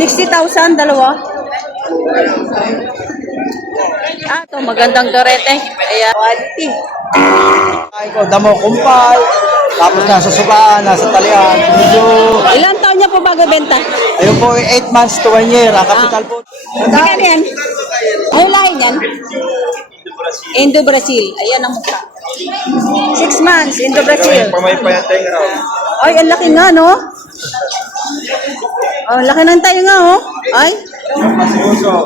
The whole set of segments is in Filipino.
60,000, dalawa. Ah, to magandang dorete. Ayan. Quality. Ay ko, damo kumpal, tapos nasa subaan, nasa talian. Medyo, Ilan taon niya po bago benta? ayun po, 8 months to 1 year. Ang kapital po. Magkano yan? Ano lahi yan? Indo Brazil. Ayan ang mukha. Six months, Indo Brazil. Pamay pa raw. Ay, ang laki nga, no? Oh, laki ng tayo nga, oh. Ay,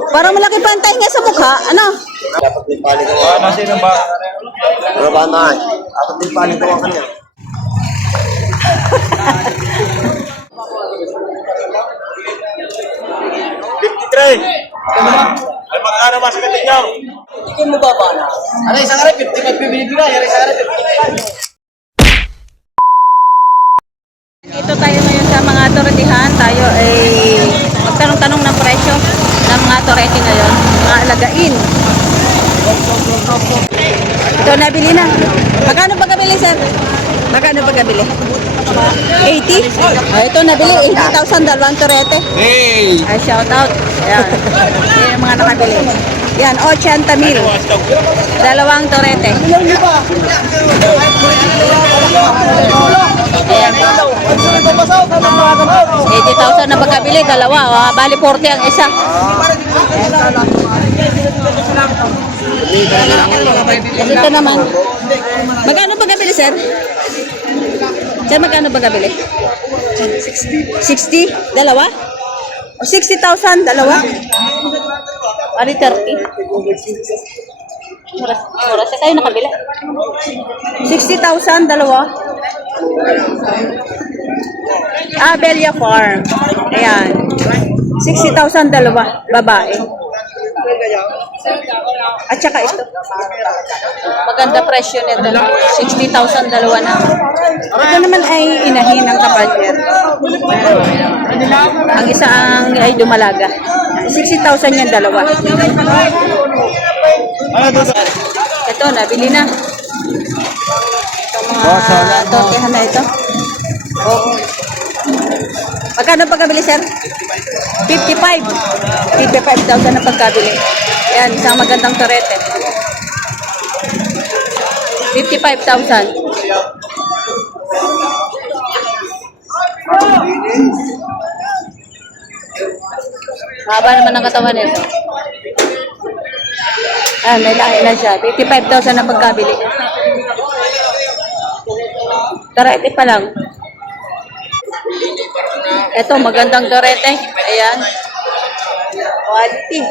parang malaki pa ang tayo nga sa mukha. Ano? Dapat din pali ko. Ano sino ba? Pero ba na? Dapat din pali ko ang kanya. Fifty-three. Ay, magkano mas kating niyo? Hindi mo baba na. Ano, isang arep, 55 bibili ko na. Isang arep, 55. Ito tayo ngayon sa toretihan. Tayo ay magtanong-tanong ng presyo ng mga torete ngayon. Mga alagain. Ito, nabili na. Magkano ba kabili, sir? Magkano ba kabili? 80? Ah, ito, nabili. 80,000 dalawang torete. Hey! Ay, shout out. Ayan. Yan yung mga nakabili. Yan, 80 mil. Dalawang torete. Ayan. 80,000 na pagkabili, dalawa. Ah, bali 40 ang isa. Ito naman. Magkano pagkabili, sir? Sir, magkano pagkabili? 60? Dalawa? O 60,000, dalawa? Ano 30? Oras, oras. Sa kayo nakabili? 60,000, dalawa? Ah, Belia Farm. Ayan. 60,000, dalawa. Babae. At saka ito. Maganda presyo nito. 60,000 dalawa na. Ito naman ay inahin ng kapatid. Ang isa ang ay dumalaga. 60,000 yan dalawa. Ito, nabili na. Ito mga totehan na ito. Oo. Magkano pagkabili, sir? 55. 55,000 na pagkabili. Yan, isang magandang torete. 55,000. Haba naman ang katawan nito. Ah, may lahi na siya. 55,000 na pagkabili. Torete pa lang. Ito, magandang torete. Ayan. Quality.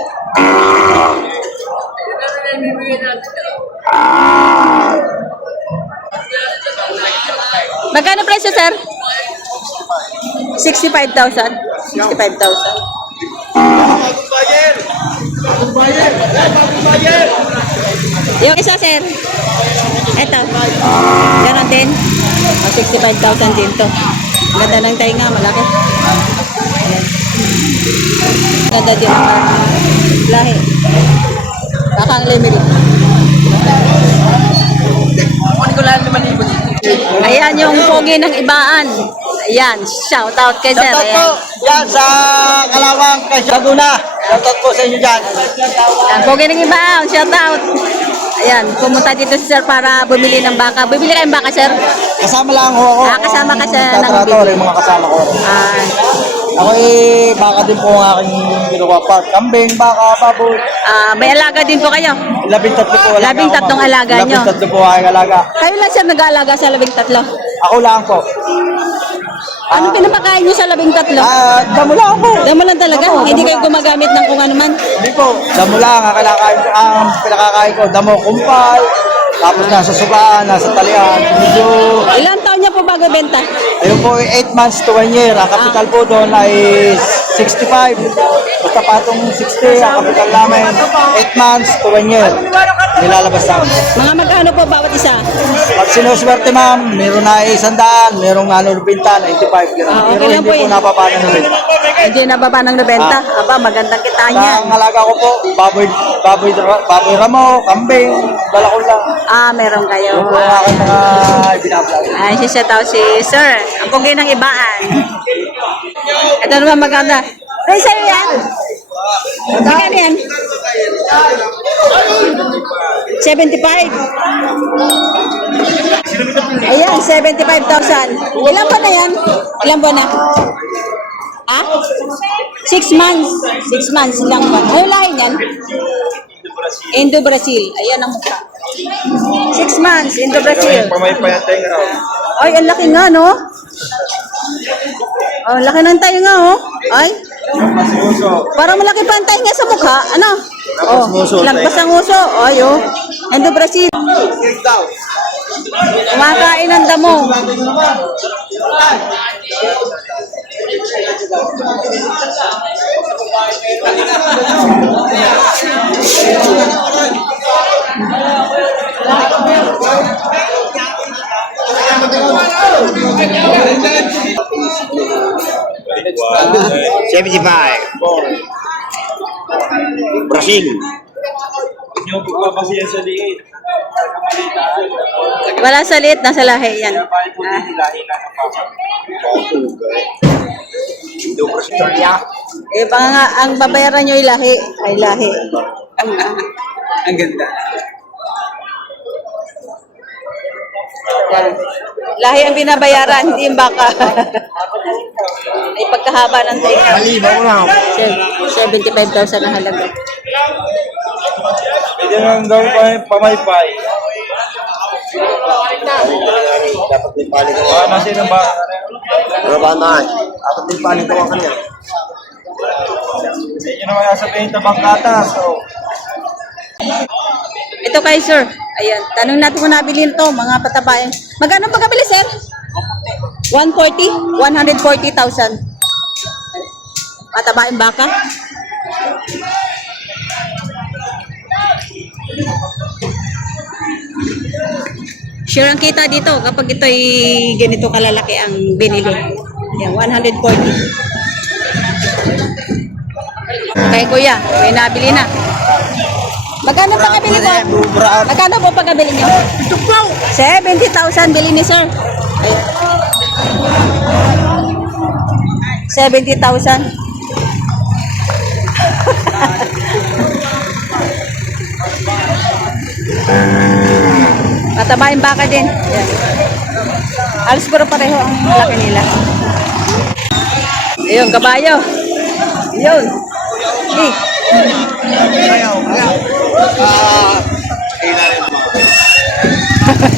Magkano presyo, sir? 65,000. 65,000. Yung isa, sir. Ito. Ganon din. Oh, 65,000 din to. Ganda ng tainga, malaki. Ganda din ang lahi. Kakang lemil. Ayan yung pogi ng ibaan. Ayan, shout out kay sir. Shoutout po Ayan. yan sa Kalawang kay Laguna. Shoutout po sa inyo dyan. Ayan, pogi ng ibaan, shout out. Ayan, pumunta dito si sir para bumili ng baka. Bibili kayong baka, sir? Kasama lang ho ako. Ah, kasama ka sa Tatrator, yung mga kasama ko. Ah, Ako eh, baka din po ang aking ginawa part. Kambing, baka, baboy. ah, may alaga din po kayo. Labing tatlo po alaga Labing tatlong ma'am. alaga nyo. Labing tatlo po aking alaga. Kayo lang sir nag-aalaga sa labing tatlo. Ako lang po. Ano pinapakain niyo sa labing tatlo? Ah, damo lang po. Damo lang talaga? Hindi damo kayo lang. gumagamit ng kung ano man? Hindi po. Damo lang ang kinakain ko. Ang pinakakain ko, damo kumpal. Tapos nasa subaan, nasa talian. Medyo, Ilan taon niya po bago benta? ayun po, 8 months to 1 year. Ang kapital po doon ay 65. Basta patong 60, ang kapital namin, 8 months to 1 year. Nilalabas namin. Mga magkano po bawat isa? Pag sinuswerte ma'am, meron na isang daan, merong ano, binta, 95. Ganun. Ah, okay Pero lang hindi po po yun. napapano na rin. Hindi na baba ng nabenta? Aba, magandang kita niya. Ang alaga ko po, baboy, baboy, baboy ramo, kambing, balakol lang. Ah, meron kayo. Yung po ang aking mga binablog. Ay, si siya tao si Sir. Ang pugi ng ibaan. Ito naman maganda. Ay, sa'yo yan? Magkano yan? 75. Ayan, 75,000. Ilan ba na yan? Ilan ba na? Ah? Six months. Six months lang ba? Ano lahi yan? Indo Brazil. Ayan ang mukha. Six months, Indo Brazil. Raw. Ay, ang laki nga, no? Oh, laki ng tayo nga, oh. Ay, parang malaki pa ang tayo nga sa mukha. Ano? Oh, lagpas ang uso. Ay, oh. Indo Brazil. Kumakain ng damo. Seventy-five. Brazil. Wala sa liit, nasa lahi yan. Eh, nga, ang babayaran nyo ay lahi. Ay lahi. Ang ganda. Yan. Lahi ang binabayaran, hindi yung baka. ay pagkahaba ng tayo. Malibaw lang. 75,000 ang halaga. Pwede nang daw pa pamaypay. Dapat din paling ko. Ano sino ba? Rabanan. Dapat din paling ko ang kanya. Sa inyo naman nasa 20 bangkata. So, Ito kay sir. Ayan. Tanong natin kung nabili nito, mga patabayan. Magkano pagkabili, sir? 140? 140,000. Patabayan baka? Sure ang kita dito kapag ito ay ganito kalalaki ang binili. Yan, 140. Kay kuya, may nabili na. Magkano pa kabili po? Magkano po pagkabili niyo? 70,000 bili ni sir. Ayan. 70,000. Mataba yung baka din. Ayan. Alas puro pareho ang laki nila. Ayun, kabayo. Ayun. Na,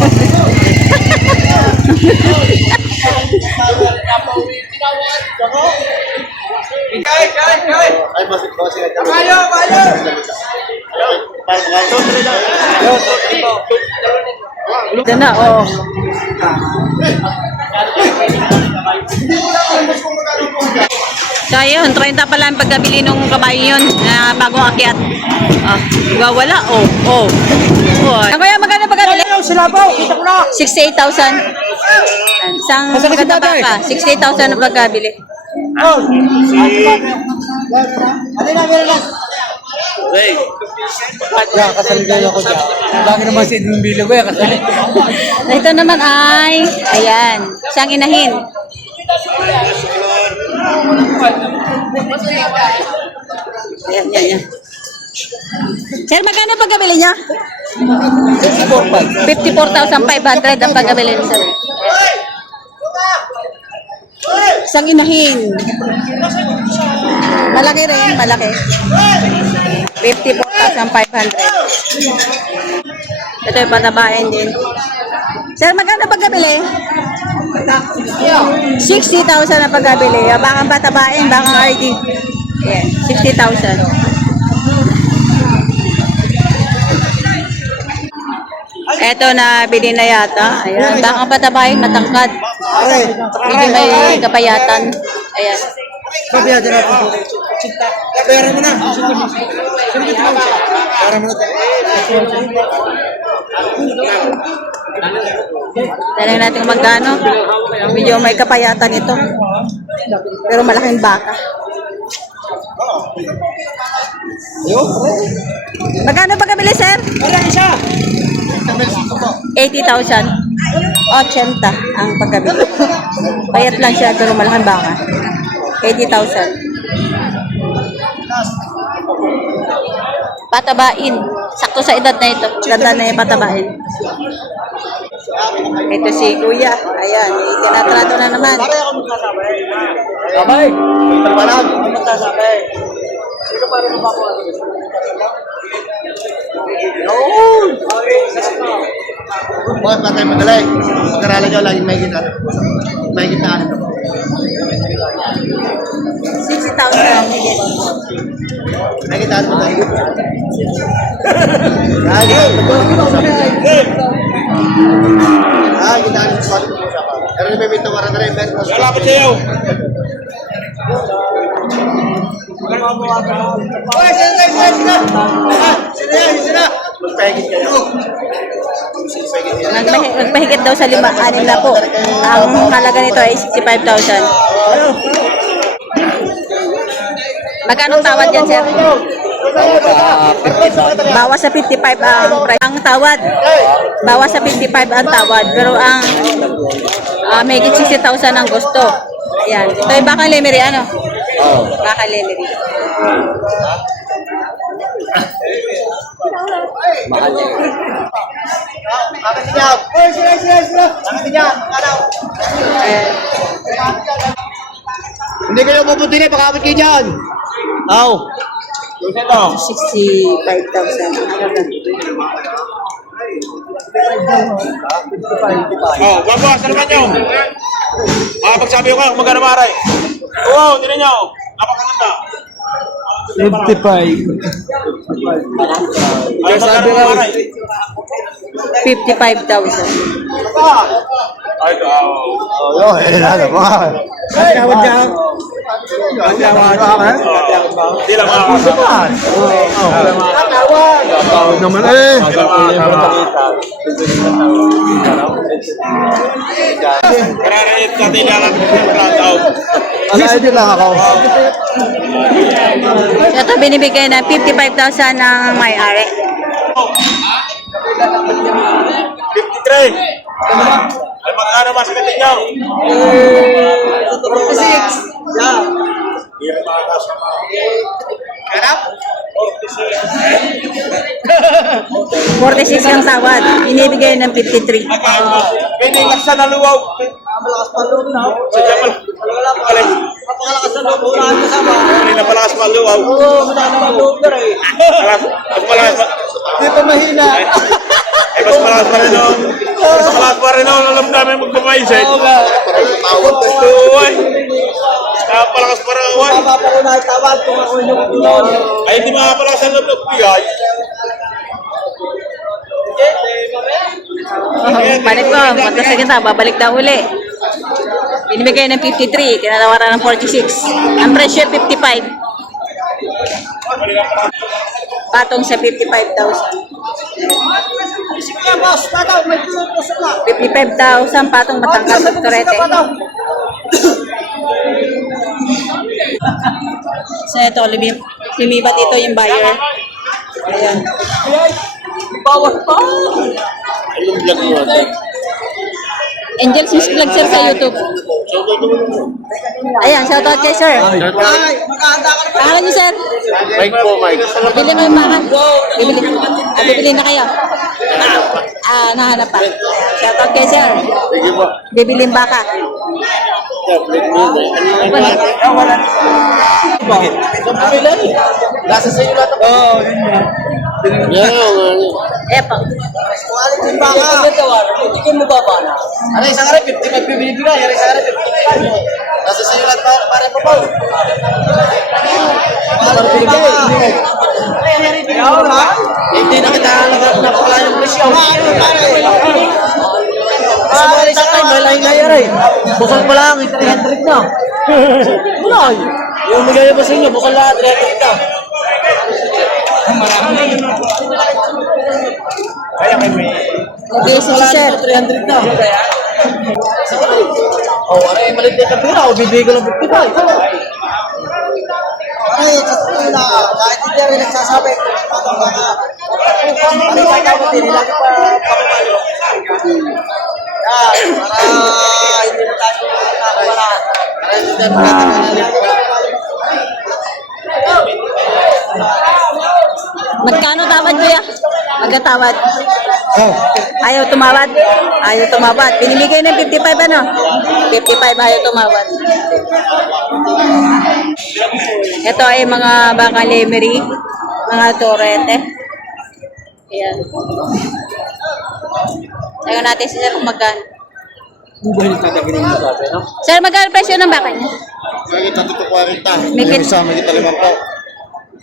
oh. So ayun, 30 pala ang pagkabili nung kabayo yun na bagong akyat. Ah, wala? Oh, oh. oh. Kaya magkano pagkabili? sila po. Kita ko na. 68,000. Isang maganda baka, 68,000 ang pagkabili. Yan, kasaligay ako dyan. Lagi naman si Edwin Bilog eh. Kasali. Ito naman ay, ayan, siyang inahin. Ayan, yan, yan. Sir, magkano ang pagkabili niya? 54,500 ang pagkabili niya, sir. Isang inahin. Malaki rin, malaki. 54,500. Ito yung patabain din. Sir, magkano pagkabili? 60,000 na pagkabili. Baka patabain, baka RD. Ayan, 60,000. Eto na bili na yata. Ayan, baka patabain, matangkad. Medyo may kapayatan. Ayan. Sabi natin natin. Pera mo na. Pera mo na. Tanong natin kung magkano. Medyo may kapayatan ito. Pero malaking baka. Magkano ba kabili, sir? 80,000. 80 ang pagkabili. Payat lang siya pero malaking baka. 80,000. Patabain. Sakto sa edad na ito. Ganda na yung patabain. Ito si Kuya. Ayan, itinatrato na naman. Pare ako magsasabi. Sabay. Sino para mo ba ako? Yun! Bakit pa tayo madalay? Pag-aralan nyo, laging may kita. May kita ano to. 60,000. Miguel. May kita ano to. Ah, kita ano. Pero may bito para na rin. Salamat sa iyo. Oy, sino na, sino na? Ah, Sino yan, sino na? Magpahigit kayo. Nagpahi- Nagpahigit daw sa lima, anim na po. Ang halaga nito ay 65,000. Magkano tawad yan, sir? Bawas sa 55 ang price. Ang tawad. Bawas sa 55 ang tawad. Pero ang uh, may 60,000 ang gusto. Ayan. Ito yung baka lemery, ano? Oo. Baka lemery. Bakit niya? Oy, sila, sila, sila. Bakit niya? Ayan. Hindi kayo pupunti na, baka abot kayo dyan. Aw. 65,000. Oh, na naman yun. Ah, pagsabi ko ka, magkano maray? Oo, hindi na nyo. Napakaganda. 55. Ay, magkano maray? 55,000. Ay, oh. Oh, eh, nada pa. Tawad niya. Hindi lang makakasama. Tawag naman eh. Kararit ka, hindi lang ang out. Alay din lang ako. Ito binibigay na 55,000 ng may-ari. 53. Ay, magkano mas nyo? 46. Yeah. Hindi lang makakasama. Karap? 46 ang tawad. Binibigay ng 53. Pwede laksa na luwaw. Malakas pa loob na. Sa Jamal. Wala pa. Napakalakas na loob. Wala ka kasama. Hindi na palakas pa luwaw. Oo, wala naman loob na rin. Malakas- Mas malakas pa. Hindi pa mahina. Ay, mas malakas pa rin oh. Mas malakas pa rin oh. Alam namin. Oo nga. Oo. Napalakas pa rin oh, ay. Tama pa ko na tawad kung ako yung yun. Ay, hindi makapalakas ang loob ng bigay. Balik ko, magkasa kita, babalik daw uli. Binibigay ng 53, kinatawaran ng 46. Ang presyo 55. Patong sa 55,000. Sige, boss. Tataw, may tulog ko sa 55,000 patong matangkad sa torete. So ito, lumi- lumibat ito yung buyer. Ayan. Bawas pa. Anong vlog mo? Angel Sis Vlog sir sa YouTube. Ayan, shoutout kay sir. Pangalan niyo sir? Mike po, Mike. Bibili kayo baka? Bibili. Ah, bibili na kayo? Ah, nahanap pa. Shoutout kay sir. Sige po. Bibiling baka. Nasa sa iyo lahat ako. Oo, yun nga. Epo. Quality ba ka? Hindi mo ba ba na? Ano isang araw, 50 magbibigay. Ano isang araw, 55. Nasa sa iyo lahat para para pa po. Quality ka? Ayaw na. Hindi na kita napakala yung presyo. Sa mga isang ay, malay na yan eh. Bukal pa lang, 300 na. Wala eh. Yung bigay ba sa inyo, bukal lang, 300 na. Kaya may may... Okay, si sir. 300 na. Oh, ano yung malit na kapira, o bibigay ko lang 55. Ay, sa kanila, kahit hindi rin nagsasabi, ano ba ka? Ano ba ka mo din, lagi pa pamamayo. Yan, para hindi na tayo makakawala. Para hindi na. Magkano tawad kuya? Magkatawad. Oh. Ayaw tumawad? Ayaw tumawad. Binibigay ng 55 ano? 55 ayaw tumawad. Ito ay mga baka lemery, mga torete. Ayan. Tingnan natin si Sir kung magkano. Sir, magkano presyo ng baka niya? May kita dito 40. May Yung kit- isa, may kita limang po.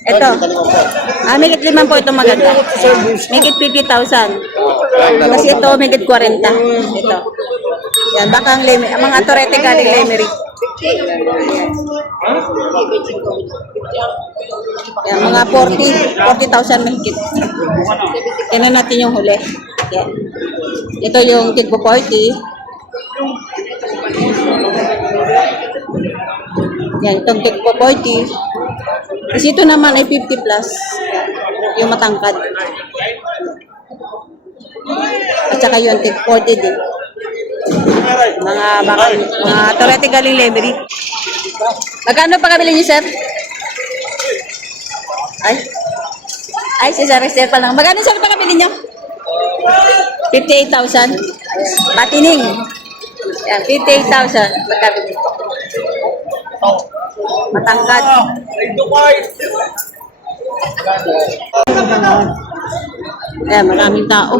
Ito. Kita. Ah, may kit limang po itong maganda. May kit 50,000. Kasi ito, may kit 40. Ito. Yan, baka ang leme, ang mga torete galing lemery. Yan, mga 40, 40,000 may kit. Tingnan natin yung huli. Yan. Ito yung tigbo 40. Yan, itong tigbo 40. Kasi ito naman ay 50 plus. Yung matangkad. At saka yung tig 40 din. Mga baka, mga torete galing lemery. Magkano pa kabili niyo, sir? Ay. Ay, si Sir Esther pa lang. Magkano sir pa kabili niyo? 58,000. Patining. Yan, 58,000. Magkabili. Matangkad. Eh, maraming tao.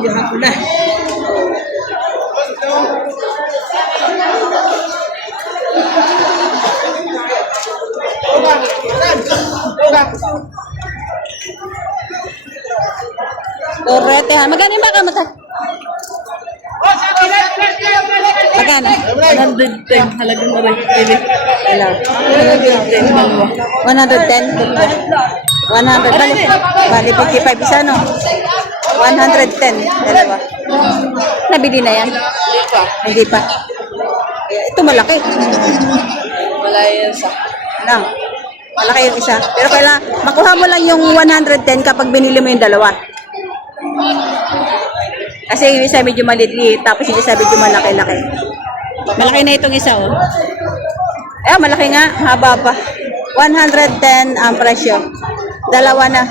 Torete ha. Magkano yung baka mata? Magkano? 110. Halagang naman. Hello. 110. 110? 100. Bali, bali 55 isa, no? 110. Dalawa. Nabili na yan? Hindi pa. Eh, Ito malaki. Wala yan sa... Lang. Malaki yung isa. Pero kailangan, makuha mo lang yung 110 kapag binili mo yung dalawa. Kasi yung isa medyo maliit, tapos yung isa medyo malaki-laki. Malaki na itong isa, oh. Eh, malaki nga, haba pa. 110 ang presyo. Dalawa na.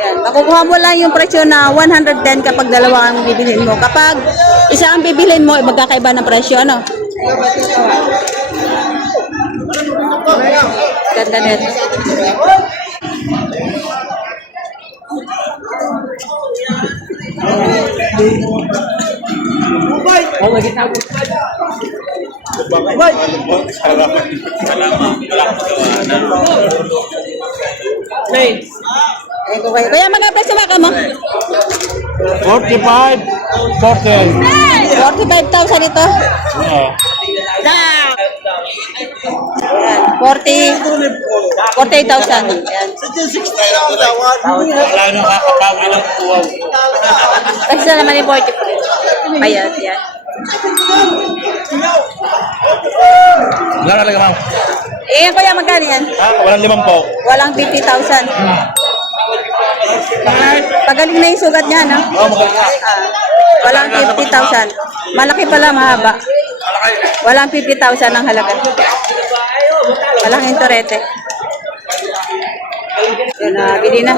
Yan. Makukuha mo lang yung presyo na 110 kapag dalawa ang bibilhin mo. Kapag isa ang bibilhin mo, eh, magkakaiba ng presyo, ano? Ganda nito. Ayun ko kayo. Kuya, mga presyo baka mo? 45, 40. 45,000 ito. Yeah. Yan. 40, 48,000. Yan. Wala nang kakapawin ng tuwaw. Kasi na naman yung 40. Ayan, yan. Wala talaga ma'am. Eh, yan kuya, magkano yan? Ha? Walang limang po. Walang 50,000. Pagaling na yung sugat niya, no? Oo, magaling nga. Ah, walang 50,000. Malaki pala, mahaba. Walang 50,000 ang halaga. Malaking torete. Yun na, bili na.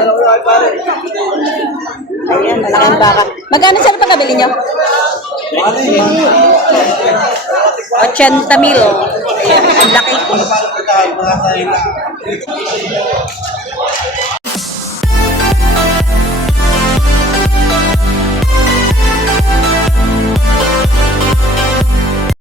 Ayan, malaking baka. Magkano saan pagkabili nyo? 80 mil. Ang laki.